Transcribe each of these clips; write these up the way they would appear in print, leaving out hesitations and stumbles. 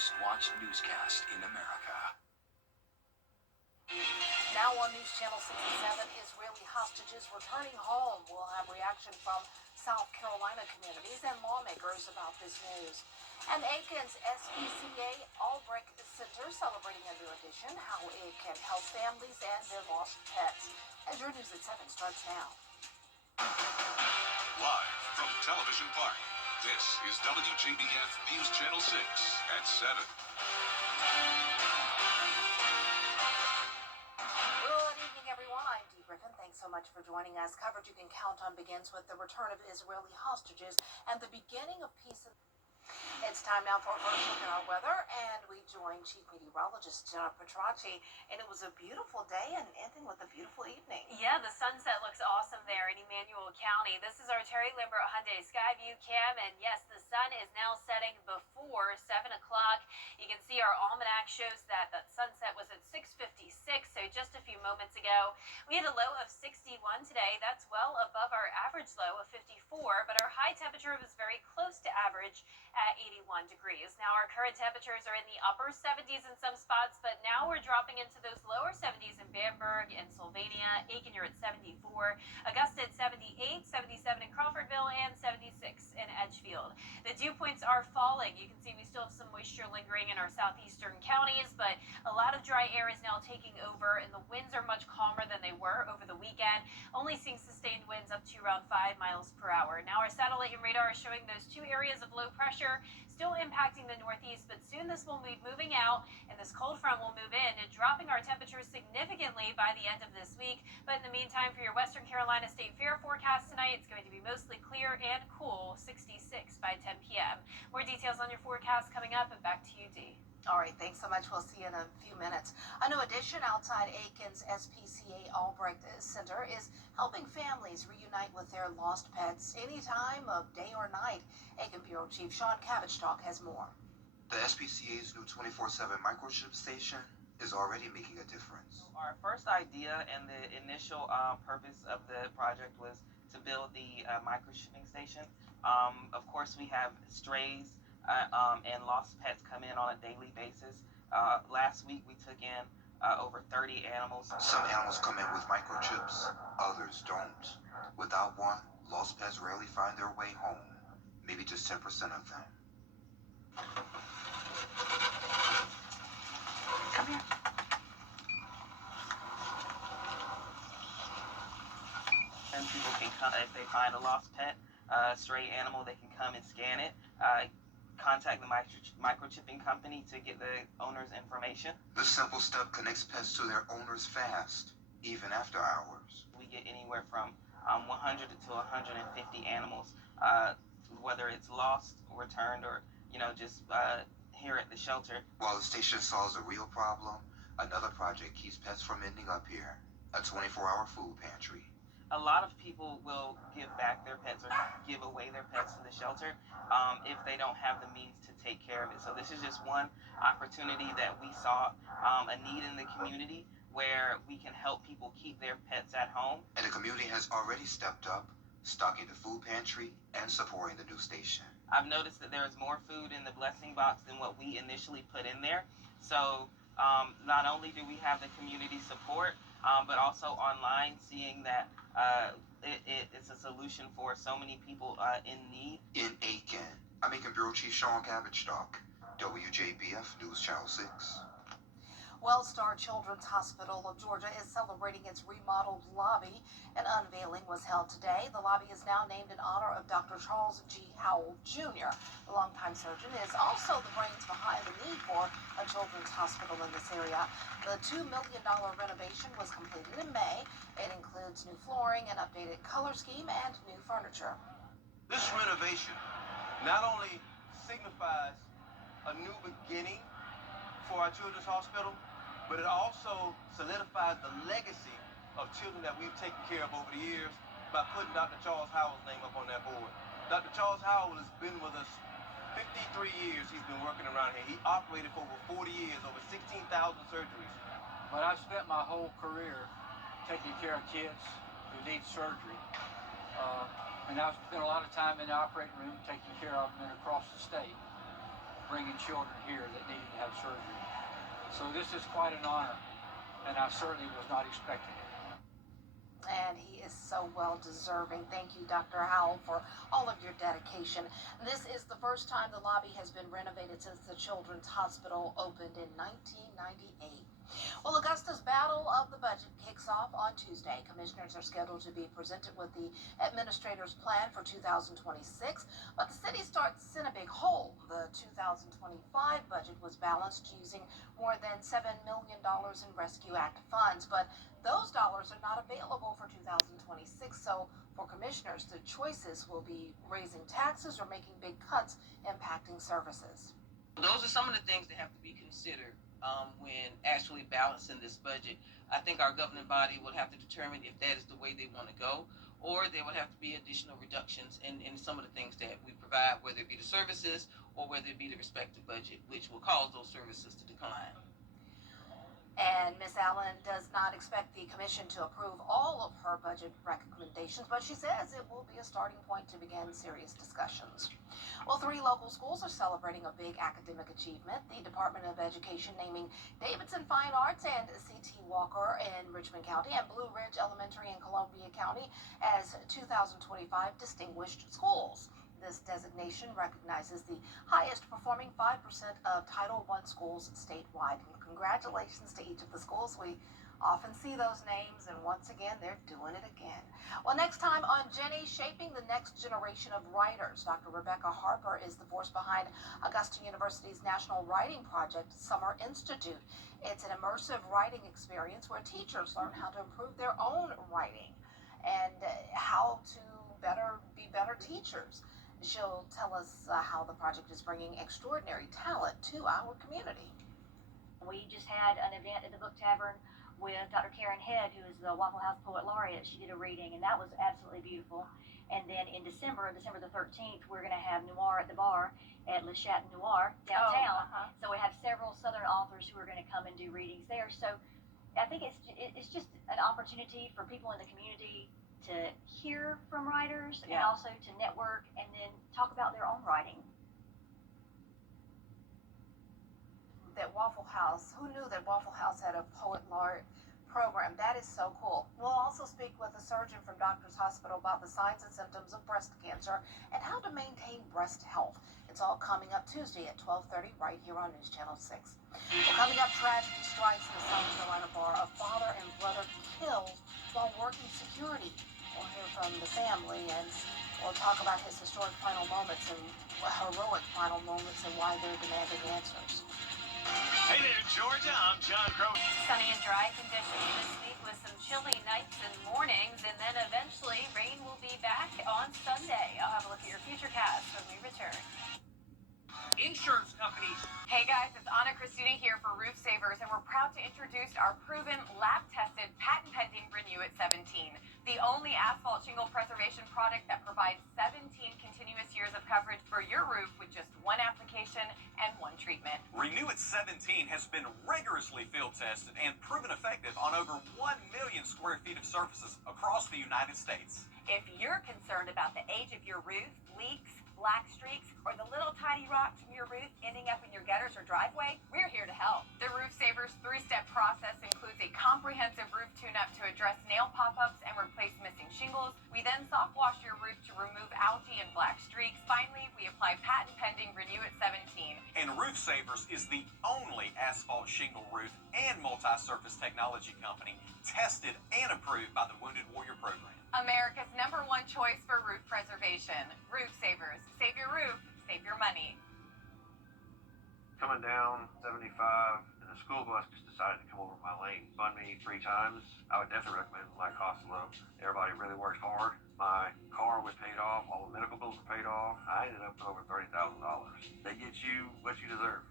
most watched newscast in America. Now on News Channel 67, Israeli hostages returning home. We'll have reaction from South Carolina communities and lawmakers about this news. And Aiken's SPCA Albrecht Center celebrating a new edition, how it can help families and their lost pets. And your News at 7 starts now. Live from Television Park, this is WJBF News Channel 6 at 7. Thanks so much for joining us. Coverage you can count on begins with the return of Israeli hostages and the beginning of peace. It's time now for a first look at our weather, and we join Chief Meteorologist Jenna Petracci. And it was a beautiful day and ending with a beautiful evening. Yeah, the sunset looks awesome there in Emmanuel County. This is our Terry Lambert Hyundai Skyview cam, and yes, the sun is now setting before 7 o'clock. You can see our almanac shows that the sunset was at 6:56, so just a few moments ago. We had a low of 61 today. That's well above our average low of 54, but our high temperature was very close to average at 81 degrees. Now our current temperatures are in the upper 70s in some spots, but now we're dropping into those lower 70s in Bamberg and Sylvania. Aiken, you're at 74. Augusta at 78, 77 in Crawfordville, and 76 in Edgefield. The dew points are falling. You can see we still have some moisture lingering in our southeastern counties, but a lot of dry air is now taking over, and the winds are much calmer than they were over the weekend, only seeing sustained winds up to around 5 miles per hour. Now our satellite and radar is showing those two areas of low pressure still impacting the northeast, but soon this will be moving out and this cold front will move in and dropping our temperatures significantly by the end of this week. But in the meantime, for your Western Carolina State Fair forecast tonight, it's going to be mostly clear and cool, 66 by 10 p.m. More details on your forecast coming up, and back to you, Dee. All right, thanks so much. We'll see you in a few minutes. A new addition outside Aiken's SPCA Albrecht Center is helping families reunite with their lost pets any time of day or night. Aiken Bureau Chief Sean Cavichtalk has more. The SPCA's new 24/7 microchip station is already making a difference. Our first idea and the initial purpose of the project was to build the microchipping station. Of course, we have strays and lost pets come in on a daily basis. Last week we took in over 30 animals. Some animals come in with microchips, others don't. Without one, lost pets rarely find their way home. Maybe just 10% of them. Come here. And people can come if they find a lost pet, stray animal, they can come and scan it. Contact the microchipping company to get the owner's information. This simple step connects pets to their owners fast, even after hours. We get anywhere from 100 to 150 animals, whether it's lost, returned, or just here at the shelter. While the station solves a real problem, another project keeps pets from ending up here, a 24-hour food pantry. A lot of people will give back their pets or give away their pets to the shelter if they don't have the means to take care of it. So this is just one opportunity that we saw a need in the community where we can help people keep their pets at home. And the community has already stepped up, stocking the food pantry and supporting the new station. I've noticed that there is more food in the blessing box than what we initially put in there. So not only do we have the community support, but also online seeing that it's a solution for so many people in need. In Aiken, I'm Aiken Bureau Chief Sean Cavichtalk, WJBF News Channel 6. Wellstar Children's Hospital of Georgia is celebrating its remodeled lobby. An unveiling was held today. The lobby is now named in honor of Dr. Charles G. Howell Jr. The longtime surgeon is also the brains behind the need for a children's hospital in this area. The $2 million renovation was completed in May. It includes new flooring, an updated color scheme, and new furniture. This renovation not only signifies a new beginning for our children's hospital, but it also solidifies the legacy of children that we've taken care of over the years by putting Dr. Charles Howell's name up on that board. Dr. Charles Howell has been with us 53 years. He's been working around here. He operated for over 40 years, over 16,000 surgeries. But I've spent my whole career taking care of kids who need surgery. And I've spent a lot of time in the operating room taking care of them across the state. bringing children here that needed to have surgery. So this is quite an honor, and I certainly was not expecting it. And he is so well deserving. Thank you, Dr. Howell, for all of your dedication. This is the first time the lobby has been renovated since the Children's Hospital opened in 1998. Well, Augusta's Battle of the Budget kicks off on Tuesday. Commissioners are scheduled to be presented with the administrator's plan for 2026, but the city starts in a big hole. The 2025 budget was balanced using more than $7 million in Rescue Act funds, but those dollars are not available for 2026, so for commissioners, the choices will be raising taxes or making big cuts impacting services. Those are some of the things that have to be considered when actually balancing this budget. I think our governing body will have to determine if that is the way they want to go, or there would have to be additional reductions in some of the things that we provide, whether it be the services or whether it be the respective budget, which will cause those services to decline. And Ms. Allen does not expect the commission to approve all of her budget recommendations, but she says it will be a starting point to begin serious discussions. Well, 3 local schools are celebrating a big academic achievement. The Department of Education naming Davidson Fine Arts and C.T. Walker in Richmond County and Blue Ridge Elementary in Columbia County as 2025 distinguished schools. This designation recognizes the highest performing 5% of Title I schools statewide. And congratulations to each of the schools. We often see those names, and once again, they're doing it again. Well, next time on Jenny, shaping the next generation of writers. Dr. Rebecca Harper is the force behind Augusta University's National Writing Project Summer Institute. It's an immersive writing experience where teachers learn how to improve their own writing and how to be better teachers. She'll tell us how the project is bringing extraordinary talent to our community. We just had an event at the Book Tavern with Dr. Karen Head, who is the Waffle House Poet Laureate. She did a reading, and that was absolutely beautiful. And then in December the 13th, we're going to have Noir at the Bar at Le Chat Noir downtown. So we have several Southern authors who are going to come and do readings there. So I think it's just an opportunity for people in the community to hear from writers and also to network and then talk about their own writing. That Waffle House, who knew that Waffle House had a Poet Laureate program? That is so cool. We'll also speak with a surgeon from Doctors Hospital about the signs and symptoms of breast cancer and how to maintain breast health. It's all coming up Tuesday at 12:30 right here on News Channel 6. Well, coming up, tragedy strikes in a South Carolina bar. A father and brother killed while working security. We'll hear from the family, and we'll talk about his historic final moments and heroic final moments and why they're demanding answers. Hey there, Georgia. I'm John Crow. Sunny and dry conditions this week with some chilly nights and mornings, and then eventually rain will be back on Sunday. I'll have a look at your futurecast when we return. Insurance companies. Hey guys, it's Anna Christina here for Roof Savers, and we're proud to introduce our proven, lab-tested, patent-pending Renew at 17, the only asphalt shingle preservation product that provides 17 continuous years of coverage for your roof with just one application and one treatment. Renew at 17 has been rigorously field tested and proven effective on over 1 million square feet of surfaces across the United States. If you're concerned about the age of your roof, leaks, black streaks, or the little tiny rocks from your roof ending up in your gutters or driveway, we're here to help. The Roof Savers 3-step process includes a comprehensive roof tune-up to address nail pop-ups and replace missing shingles. We then soft wash your roof to remove algae and black streaks. Finally, we apply patent-pending Renew at 17. And Roof Savers is the only asphalt shingle roof and multi-surface technology company tested and approved by the Wounded Warrior Program. America's #1 choice for roof preservation. Roof Savers. Save your roof, save your money. Coming down 75, and the school bus just decided to come over my lane. Spun me 3 times. I would definitely recommend my cost low. Everybody really works hard. My car was paid off. All the medical bills were paid off. I ended up with over $30,000. They get you what you deserve.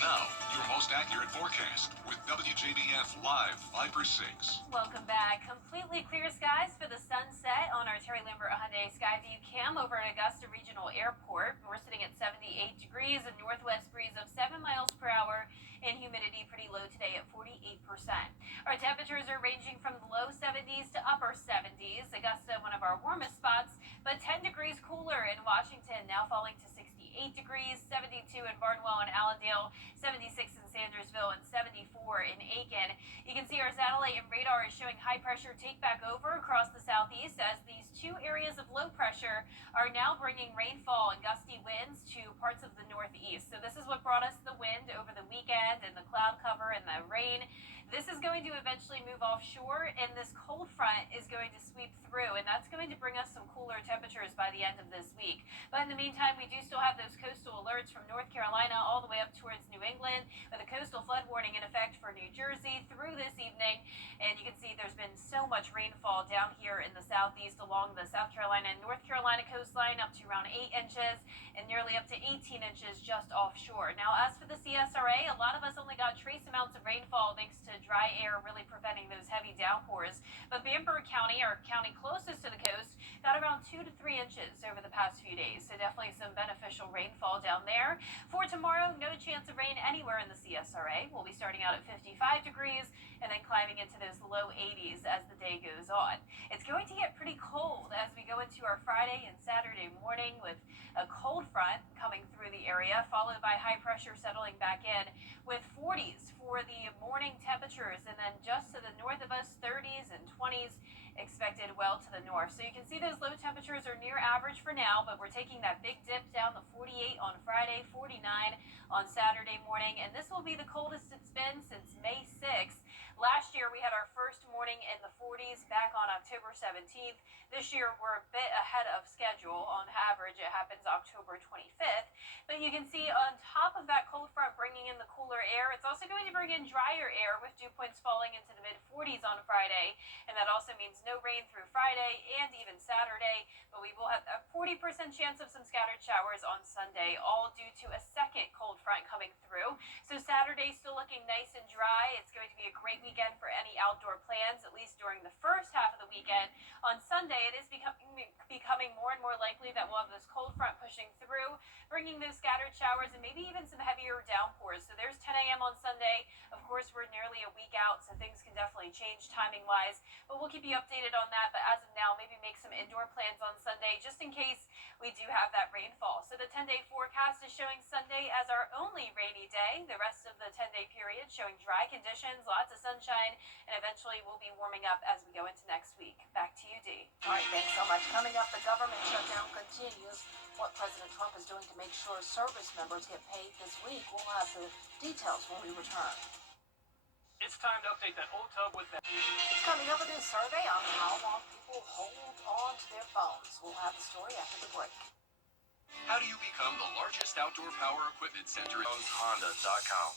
Now, your most accurate forecast with WJBF Live 5/6. Welcome back. Completely clear skies for the sunset on our Terry Lambert Hyundai Skyview Cam over at Augusta Regional Airport. We're sitting at 78 degrees, a northwest breeze of 7 miles per hour, and humidity pretty low today at 48%. Our temperatures are ranging from the low 70s to upper 70s. Augusta, one of our warmest spots, but 10 degrees cooler in Washington, now falling to 68. 68 degrees, 72 in Barnwell and Allendale, 76 in Sandersville, and 74 in Aiken. You can see our satellite and radar is showing high pressure take back over across the southeast as these two areas of low pressure are now bringing rainfall and gusty winds to parts of the northeast. So this is what brought us the wind over the weekend and the cloud cover and the rain. This is going to eventually move offshore, and this cold front is going to sweep through, and that's going to bring us some cooler temperatures by the end of this week. But in the meantime, we do still have those coastal alerts from North Carolina all the way up towards New England, with a coastal flood warning in effect for New Jersey through this evening. And you can see there's been so much rainfall down here in the southeast along the South Carolina and North Carolina coastline, up to around 8 inches and nearly up to 18 inches just offshore. Now, as for the CSRA, a lot of us only got trace amounts of rainfall thanks to dry air really preventing those heavy downpours. But Bamberg County, our county closest to the coast, got around 2 to 3 inches over the past few days. So definitely some beneficial rainfall down there. For tomorrow, no chance of rain anywhere in the CSRA. We'll be starting out at 55 degrees and then climbing into those low 80s as the day goes on. It's going to get pretty cold as we go into our Friday and Saturday morning with a cold front coming through the area, followed by high pressure settling back in with 40s for the morning temperatures, and then just to the north of us, 30s and 20s expected well to the north. So you can see those low temperatures are near average for now, but we're taking that big dip down to 48 on Friday, 49 on Saturday morning, and this will be the coldest it's been since May 6th. Last year, we had our first morning in the 40s back on October 17th. This year, we're a bit ahead of schedule. On average, it happens October 25th. But you can see on top of that cold front bringing in the cooler air, it's also going to bring in drier air with dew points falling into the mid-40s on Friday. And that also means no rain through Friday and even Saturday. But we will have a 40% chance of some scattered showers on Sunday, all due to a second cold front coming through. So Saturday still looking nice and dry. It's going to be a great weekend for any outdoor plans, at least during the first half of the weekend. On Sunday, it is becoming more and more likely that we'll have this cold front pushing through, bringing those scattered showers and maybe even some heavier downpours. So there's 10 a.m. on Sunday. Of course, we're nearly a week out, so things can definitely change timing-wise. But we'll keep you updated on that. But as of now, maybe make some indoor plans on Sunday just in case we do have that rainfall. So the 10-day forecast is showing Sunday as our only rainy day. The rest of the 10-day period showing dry conditions, lots of sunshine, and eventually we'll be warming up as we go into next week. Back to you, Dee. All right, thanks so much. Coming up, the government shutdown continues. What President Trump is doing to make sure service members get paid this week. We'll have the details when we return. It's time to update that old tub with that. Coming up, a new survey on how long people hold on to their phones. We'll have the story after the break. How do you become the largest outdoor power equipment center? Honda.com.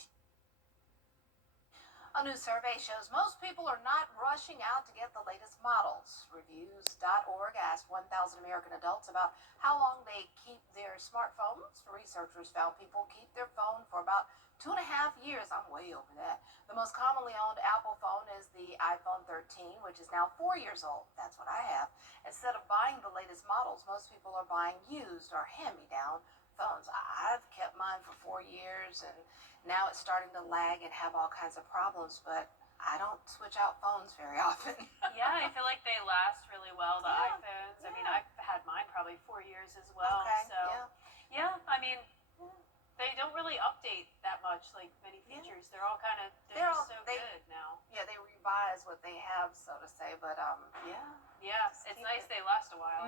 A new survey shows most people are not rushing out to get the latest models. Reviews.org asked 1,000 American adults about how long they keep their smartphones. Researchers found people keep their phone for about 2.5 years. I'm way over that. The most commonly owned Apple phone is the iPhone 13, which is now 4 years old. That's what I have. Instead of buying the latest models, most people are buying used or hand-me-down phones. I've kept mine for 4 years, and now it's starting to lag and have all kinds of problems, but I don't switch out phones very often. Yeah, I feel like they last really well, the Yeah, iPhones. I yeah. mean, I've had mine probably 4 years as well. Okay, So, yeah. I mean, they don't really update that much, like many Yeah. features. They're all kind of, They're just all- so they- good now. Yeah, they revise what they have, so to say, but yeah. Yeah, Just it's keep nice it. they last a while.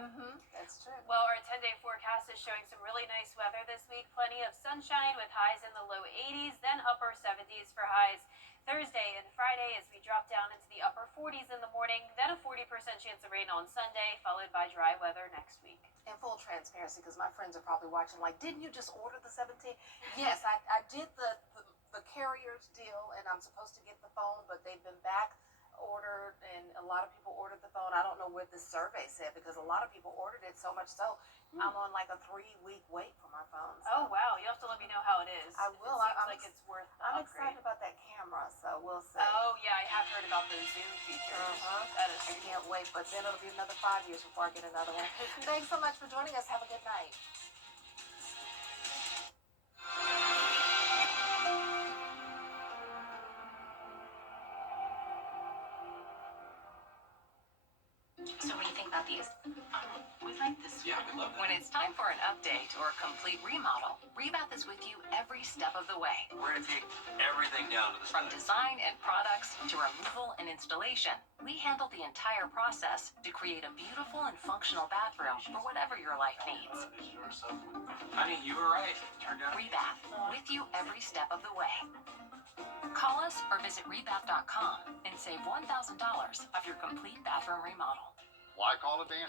That's true. Well, our 10-day forecast is showing some really nice weather this week. Plenty of sunshine with highs in the low 80s, then upper 70s for highs Thursday and Friday as we drop down into the upper 40s in the morning, then a 40% chance of rain on Sunday, followed by dry weather next week. In full transparency, because my friends are probably watching, like, didn't you just order the 17? Yes, I did the carrier's deal, and I'm supposed to get the phone, but they've been back ordered, and a lot of people ordered the phone. I don't know what the survey said, because a lot of people ordered it, so much so I'm on like a 3-week wait for my phone. So. Oh, wow. You'll have to let me know how it is. I will. It seems I'm like it's worth the I'm upgrade. excited about that camera, so we'll see. Oh, yeah, I have heard about those Zoom features. That is I can't wait, but then it'll be another 5 years before I get another one. Thanks so much for joining us. Have a good night. So what do you think about these? We like this. Yeah, we love that. When it's time for an update or a complete remodel, Rebath is with you every step of the way. We're going to take everything down to the From design and products to removal and installation, we handle the entire process to create a beautiful and functional bathroom for whatever your life needs. Honey, you were right. Turned out. Rebath, with you every step of the way. Call us or visit rebath.com and save $1,000 off your complete bathroom remodel. Why call Advance